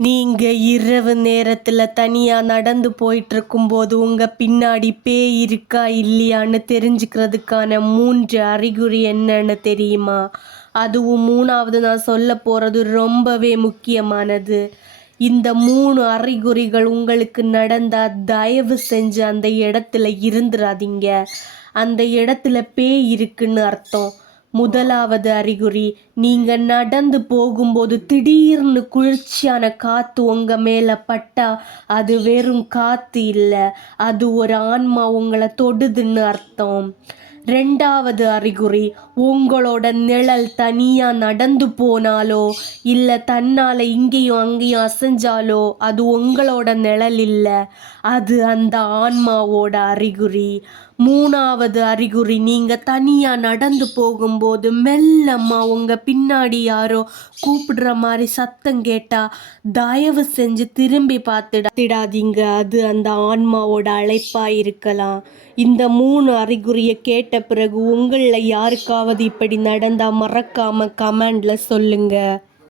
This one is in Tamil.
நீங்க இரவு நேரத்துல தனியா நடந்து போயிட்டு இருக்கும்போது உங்க பின்னாடி பேய் இருக்கா இல்லையான்னு தெரிஞ்சுக்கிறதுக்கான 3 அறிகுறி என்னன்னு தெரியுமா? அதுவும் 3வது நான் சொல்ல போறது ரொம்பவே முக்கியமானது. இந்த 3 அறிகுறிகள் உங்களுக்கு நடந்தா தயவு செஞ்சு அந்த இடத்துல இருந்துராதீங்க. அந்த இடத்துல பேய் இருக்குன்னு அர்த்தம். முதலாவது அறிகுறி, நீங்க நடந்து போகும்போது திடீர்னு குளிர்ச்சியான காத்து உங்க மேல பட்டா அது வெறும் காத்து இல்ல, அது ஒரு ஆன்மா உங்களை தொடுதுன்னு அர்த்தம். 2வது அறிகுறி, உங்களோட நிழல் தனியா நடந்து போனாலோ இல்ல தன்னால இங்கேயும் அங்கேயும் அசைஞ்சாலோ அது உங்களோட நிழல் இல்ல, அது அந்த ஆன்மாவோட அறிகுறி. 3வது அறிகுறி, நீங்க தனியா நடந்து போகும்போது மெல்லமா உங்க பின்னாடி யாரோ கூப்பிடுற மாதிரி சத்தம் கேட்டா தயவு செஞ்சு திரும்பி பார்த்துடாதீங்க, அது அந்த ஆன்மாவோட அழைப்பா இருக்கலாம். இந்த 3 அறிகுறியை கேட்ட பிறகு உங்களில் யாருக்காவது இப்படி நடந்தா மறக்காம கமெண்ட்ல சொல்லுங்க.